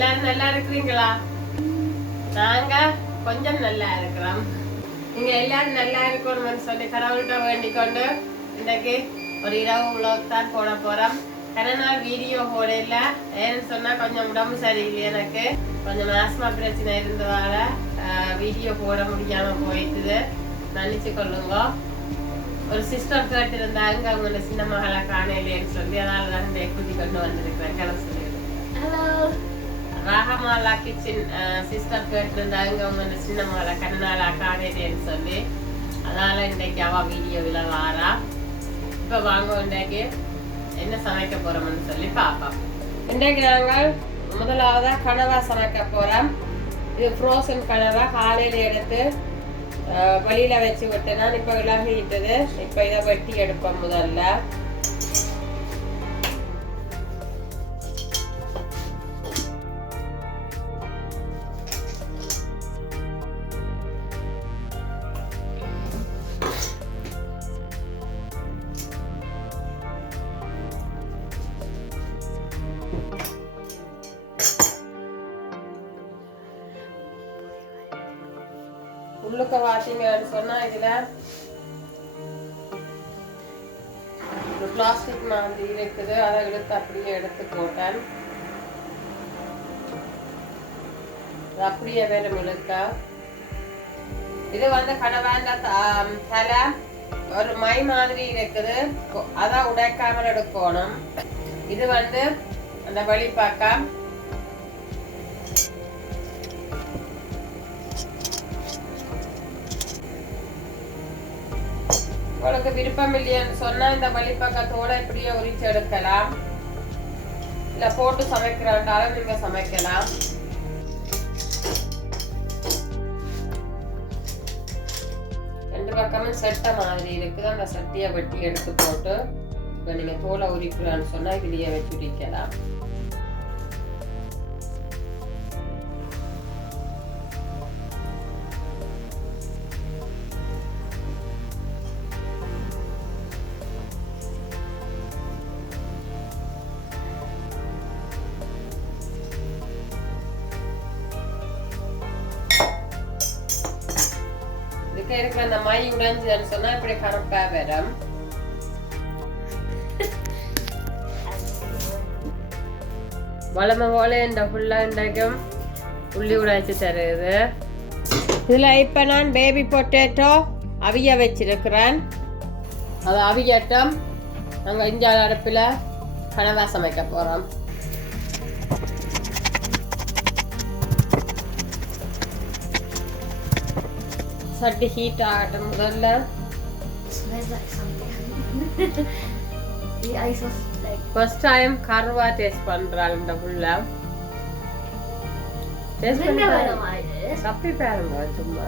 எல்லாரும் நல்லா இருக்கிறீங்களா? நாங்க கொஞ்சம் நல்லா இருக்கிறோம். நீங்க எல்லாரும் நல்லா இருக்கணும்னு சொல்லி கடவுள்கிட்ட வேண்டிக் கொண்டு இன்னைக்கு ஒரு இரவு உலகம் தான் போட போறோம். கனநாள் வீடியோ போடல, ஏன்னு சொன்னா கொஞ்சம் உடம்பு சரியில்லை, எனக்கு கொஞ்சம் ஆஸ்மா பிரச்சனை இருந்ததால வீடியோ போட முடியாம போயிட்டுது. நினைச்சு கொள்ளுங்க. ஒரு சிஸ்டர் கேட்டு இருந்தாங்க, அவங்களோட சின்ன மகளை காணையிலேன்னு சொல்லி, அதனால தான் கூட்டி கொண்டு வந்திருக்கிறேன். கதை சொல்லிடுறேன். ஹலோ ராகமாலா கிச்சன் சிஸ்டர் கேட்டு இருந்தாங்க, அவங்களோட சின்ன மகளை கண்ணாலா காணையிலேன்னு சொல்லி, அதனால இன்னைக்கு அவ வீடியோவில் வாரா. இப்போ வாங்க இன்றைக்கு என்ன சமைக்க போறோம்னு சொல்லி பார்ப்போம். இன்றைக்கு நாங்கள் முதலாவதா கனவா சமைக்க போறோம். இது ஃப்ரோசன் கனவா காலையில எடுத்து வழியில வச்சு விட்டேன்னா இப்போ இலகிட்டது. இப்போ இதை வெட்டி எடுப்போம். முதல்ல உள்ளுக்க பார்த்தீங்கன்னு சொன்னா இதுல ஒரு பிளாஸ்டிக் மாதிரி இருக்குது. அதை எடுத்து அப்படியே எடுத்து போட்டேன். அப்படியே வேற முழுக்க இது வந்து கடவாண்ட தலை ஒரு மை மாதிரி இருக்குது. அதான் உடைக்காமல் எடுக்கணும். இது வந்து அந்த வெளிப்பாக்கம். உங்களுக்கு விருப்பம் இல்லையான்னு சொன்னா இந்த வழிப்பக்கத்தோட இப்படியே உரிச்சு எடுக்கலாம். இல்ல போட்டு சமைக்கிறாண்டாலும் நீங்க சமைக்கலாம். ரெண்டு பக்கமும் செட்டை மாதிரி இருக்குது. அந்த சட்டியை வெட்டி எடுத்து போட்டு இப்ப நீங்க தோலை உரிக்கலான்னு சொன்னா இதுலயே வச்சு உரிக்கலாம். இருக்கிற அந்த மை உடைஞ்சுன்னு சொன்னா இப்படி கருப்பா வரும். வளமை போல இந்த ஃபுல்லா இன்றைக்கும் உள்ளி உடைச்சு தருது. இதுல இப்ப நான் பேபி பொட்டேட்டோ அவிய வச்சிருக்கிறேன். அது அவியட்டம். நாங்க இந்தியா அடுப்புல கனவா சமைக்க போறோம். சட்டி ஹீட் ஆகட்டும். முதல்ல ஃபர்ஸ்ட் டைம் கருவா டேஸ்ட் பண்றாங்க. இந்த ஃபுல்லா டேஸ்ட் பண்ணி சாப்பிட்டு பாருங்க சும்மா.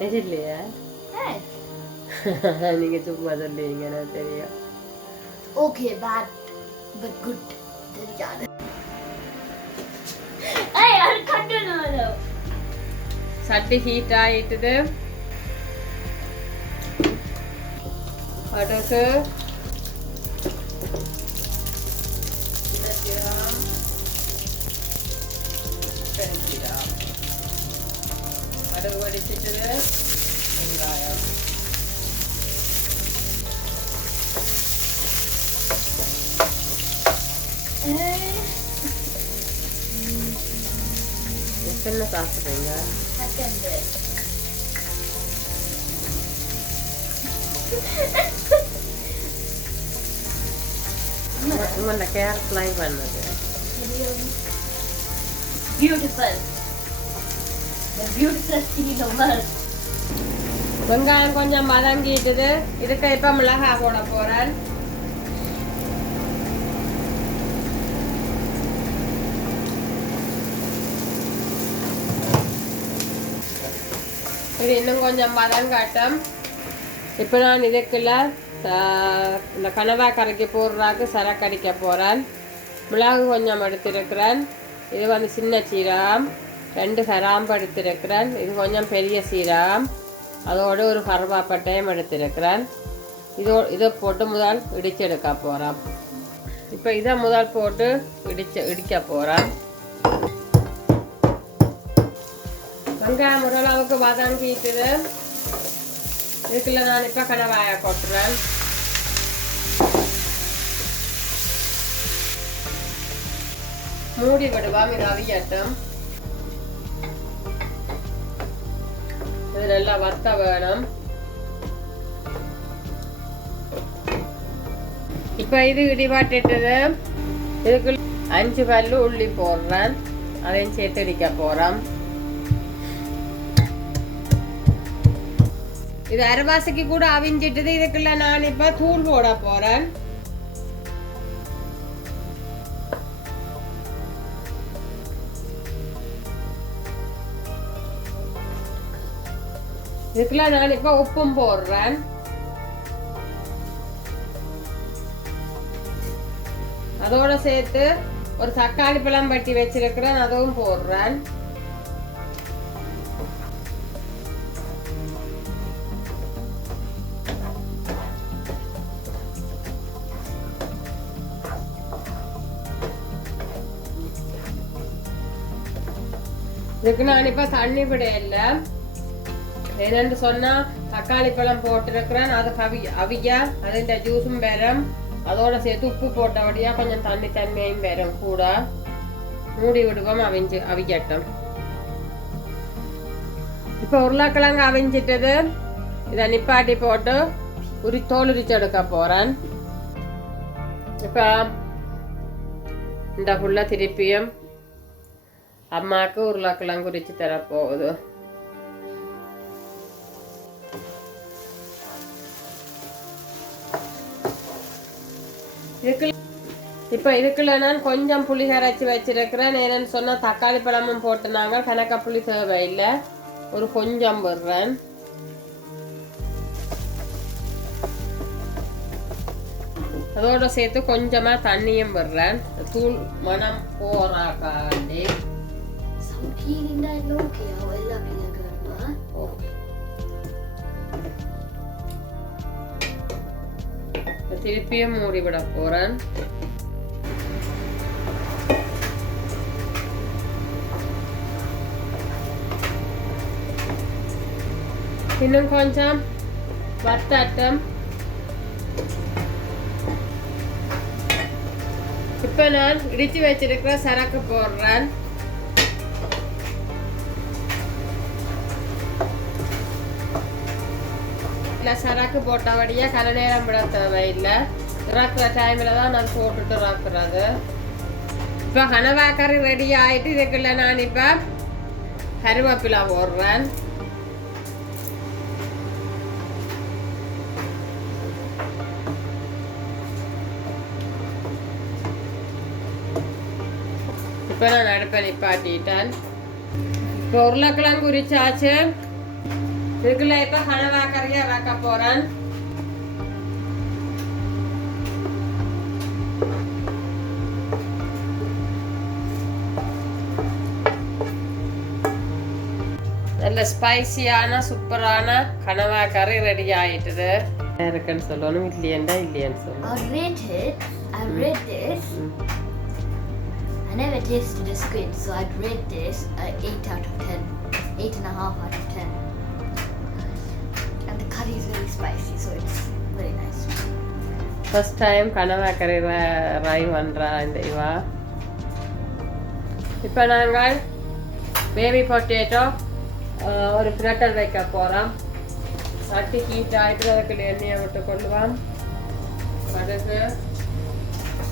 தெரியலையா? நீங்க சும்மா சொல்லுவீங்க, எனக்கு தெரியும். Okay, bad but good. தெரியாது. ஏய், அது கட்டணும்ல. சட்டி ஹீட் ஆயிட்டுது. அடுத்து கடுகு வடிச்சிட்டு வெங்காயம், என்ன சாப்பிடுறீங்க? உங்களோட கேர் ஃப்ளை பண்ணது beautiful. The beautiful thing in the world. வெங்காயம் கொஞ்சம் வதங்கிட்டுது. இதுக்கு இப்ப மிளகாய் போட போறேன். இது இன்னும் கொஞ்சம் வதங்கட்டும். இப்போ நான் இதுக்குள்ள இந்த கனவா கரைக்க போடுறாக்கு சரக்கு அடிக்க போகிறேன். மிளகு கொஞ்சம் எடுத்திருக்கிறேன். இது வந்து சின்ன சீரகம், 2 கிராம்பு எடுத்திருக்கிறேன். இது கொஞ்சம் பெரிய சீரகம், அதோடு ஒரு கருவேப்பட்டையும் எடுத்திருக்கிறேன். இதை போட்டு முதல் இடித்து எடுக்க போகிறோம். இப்போ இதை முதல் போட்டு இடிக்க போகிறோம். வெங்காயம் ஓரளவுக்கு வதங்கிட்டுது. இதுக்குள்ள நான் இப்போ கனவாயை கொட்டுறேன். மூடி விடுவோம். இது அவியட்டும். இது நல்லா வத்த வேணும். இப்போ இது இடிபாட்டுது. இதுக்குள்ள 5 பல்லு உள்ளி போடுறேன். அதையும் சேர்த்து இடிக்க போகிறோம். இது அரைவாசிக்கு கூட அவிஞ்சிட்டுது. இதுக்குள்ள நான் இப்போ தூள் போட போகிறேன். இதுக்குள்ள நான் இப்போ உப்பும் போடுறேன். அதோட சேர்த்து ஒரு தக்காளி பழம் பட்டி வச்சிருக்கிறேன், அதுவும் போடுறேன். இதுக்கு நான் இப்ப தண்ணி விட இல்லை. என்னன்னு சொன்னா தக்காளி பழம் போட்டிருக்கிறேன். அது அவியா அது ஜூஸும் பெறும். அதோட சேர்த்து உப்பு போட்டபடியா கொஞ்சம் தன்மையும் பெறும் கூட. மூடி விடுவோம். அவிக்கட்டும். இப்ப உருளைக்கிழங்கு அவிஞ்சிட்டது. இதை நிப்பாட்டி போட்டு தோல் உரிச்சு எடுக்க போறேன். இப்ப இந்த புள்ள திருப்பியும் அம்மாவுக்கு உருளைக்கிழங்கு உரிச்சு தரப்போகுது. இதுக்குள்ள நான் கொஞ்சம் புளி கரைச்சி வச்சிருக்கிறேன். என்னன்னு சொன்னா தக்காளி பழமும் போட்டுனாங்க. கணக்கா புளி தேவையில்லை. ஒரு கொஞ்சம் விடுறேன். அதோட சேர்த்து கொஞ்சமா தண்ணியும் விடுறேன். தூள் மனம் போறாக்காண்டி. திருப்பியும் மூடி விட போறேன். இன்னும் கொஞ்சம் வத்தட்டும். இப்ப நான் இடிச்சு வச்சிருக்கிற சரக்கு போடுறேன். சரக்கு போட்டபடியா கல நேரம் விட தேவையில்லை. இறக்குற டைம்ல தான் நான் போட்டுட்டு இறக்குறது. இப்ப கனவாக்கறி ரெடி ஆயிட்டு இதுக்குள்ள நான் இப்ப கருவேப்பிலை போடுறேன். இப்ப நான் அடுப்பை நிப்பாட்டிட்டேன். இப்ப உருளைக்கிழங்கு உரிச்சாச்சு. இதுக்குள்ள இப்ப கனவாக்கறியா இறக்க போறேன். நல்ல ஸ்பைசியான சூப்பரான கனவாக்கறி ரெடி ஆயிட்டுது. இருக்குன்னு சொல்லணும். இல்லையான்னு சொல்லணும். I read this. I never tasted a squid, so I'd rate this 8 out of 10. 8.5 out of 10. And the curry is very spicy, so it's very nice. First time கனவாக்கறி ரை பண்றா இந்த இவா. இப்போ நாங்கள் பேபி பொட்டேட்டோ ஒரு பிரட்டல் வைக்க போறோம். சட்டி ஹீட் ஆயிட்டு அதுக்கு எண்ணெயை விட்டு கொள்ளுவோம். கடுகு,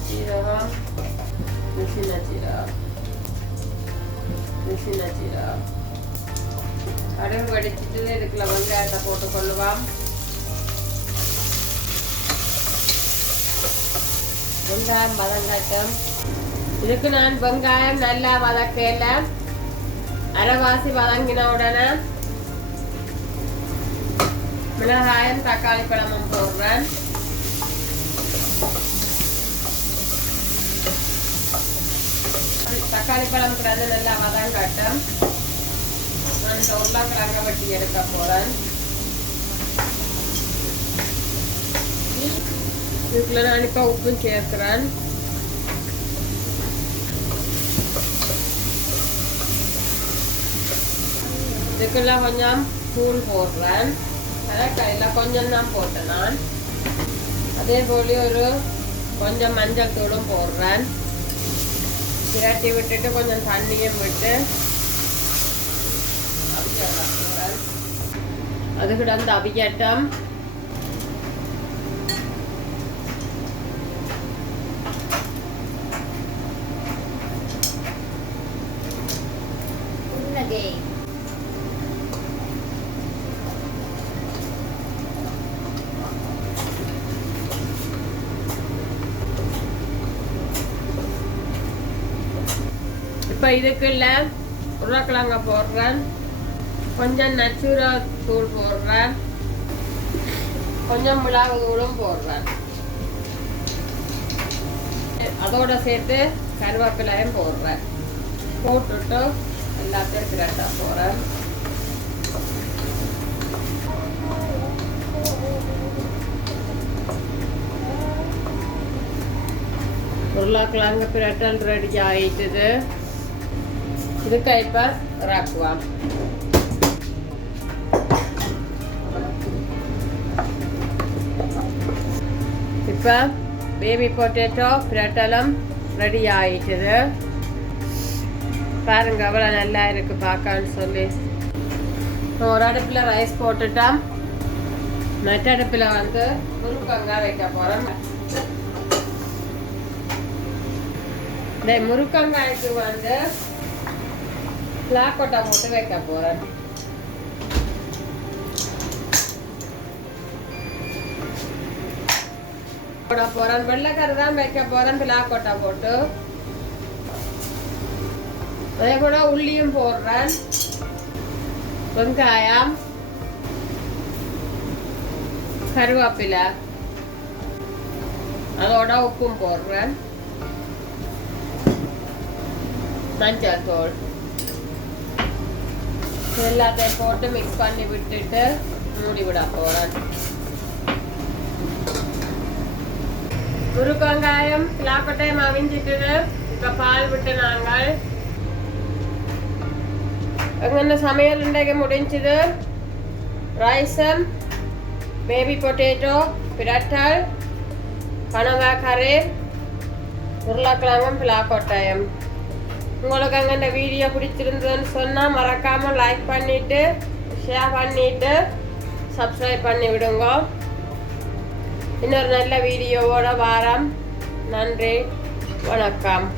சீரகம், சின்ன சீரகம், கடுகு வடிச்சிட்டு இதுக்குள்ள வெங்காயத்தை போட்டு கொள்ளுவோம். வெங்காயம் வதங்கட்டும். இதுக்கு நான் வெங்காயம் நல்லா வதக்கல. அரைவாசி வதங்கின உடனே மிளகாயும் தக்காளி பழமும் போடுறேன். தக்காளி பழம் கிடந்து நல்லா வதங்கட்டும். நான் இந்த உருளைக்கிழங்க வெட்டி எடுக்க போறேன். இதுக்குள்ள நான் இப்போ உப்பும் சேர்க்கிறேன். இதுக்குள்ள கொஞ்சம் தூள் போடுறேன். கடற்கரையில் கொஞ்சம் தான் போட்டேன் நான். அதே போல ஒரு கொஞ்சம் மஞ்சள் தூளும் போடுறேன். பிரட்டி விட்டுட்டு கொஞ்சம் தண்ணியும் விட்டு அது கிடந்து அவியட்டம். இப்போ இதுக்குள்ள உருளைக்கிழங்க போடுறேன். கொஞ்சம் நச்சூரா தூள் போடுறேன். கொஞ்சம் மிளகு தூளும் போடுறேன். அதோட சேர்த்து கருவேப்பிலையும் போடுறேன். போட்டுட்டு எல்லாத்தையும் திரட்ட போறேன். உருளைக்கிழங்கு பிரட்டல் ரெடி ஆயிட்டுது. இதுக்கு இப்போ இறக்குவோம். இப்போ பேபி பொட்டேட்டோ பிரட்டலும் ரெடி ஆயிட்டுது. பாருங்க அவ்வளோ நல்லா இருக்கு பார்க்கன்னு சொல்லி. ஒரு அடுப்பில் ரைஸ் போட்டுட்டோம். மற்ற அடுப்பில் வந்து முருங்கங்காய் வைக்க போகிறோம். இந்த முருங்கங்காய்க்கு வந்து பிளாக்கொட்டை போட்டு வைக்க போறேன். போட போறேன். வெள்ளைக்கரு தான் வைக்க போறேன் பிளாக்கொட்டை போட்டு. அதே கூட உள்ளியும் போடுறேன். வெங்காயம், கருவேப்பிலை, அதோட உப்பும் போடுறேன். மஞ்சள் தூள் எல்லாத்தையும் போட்டு மிக்ஸ் பண்ணி விட்டுட்டு மூடி விட போறேன். முருங்கங்காயம் பிளாக்கொட்டையும் அவிஞ்சிட்டு இப்ப பால் விட்டு நாங்கள் எங்க சமையல் இன்றைக்கு முடிஞ்சது. ரைஸம், பேபி பொட்டேட்டோ பிரட்டல், கனவா கறி, உருளைக்கிழங்கும் பிளாக்கொட்டையும். உங்களுக்கு அங்கே இந்த வீடியோ பிடிச்சிருந்ததுன்னு சொன்னால் மறக்காமல் லைக் பண்ணிவிட்டு ஷேர் பண்ணிவிட்டு சப்ஸ்கிரைப் பண்ணி விடுங்க. இன்னொரு நல்ல வீடியோவோட வாரம். நன்றி, வணக்கம்.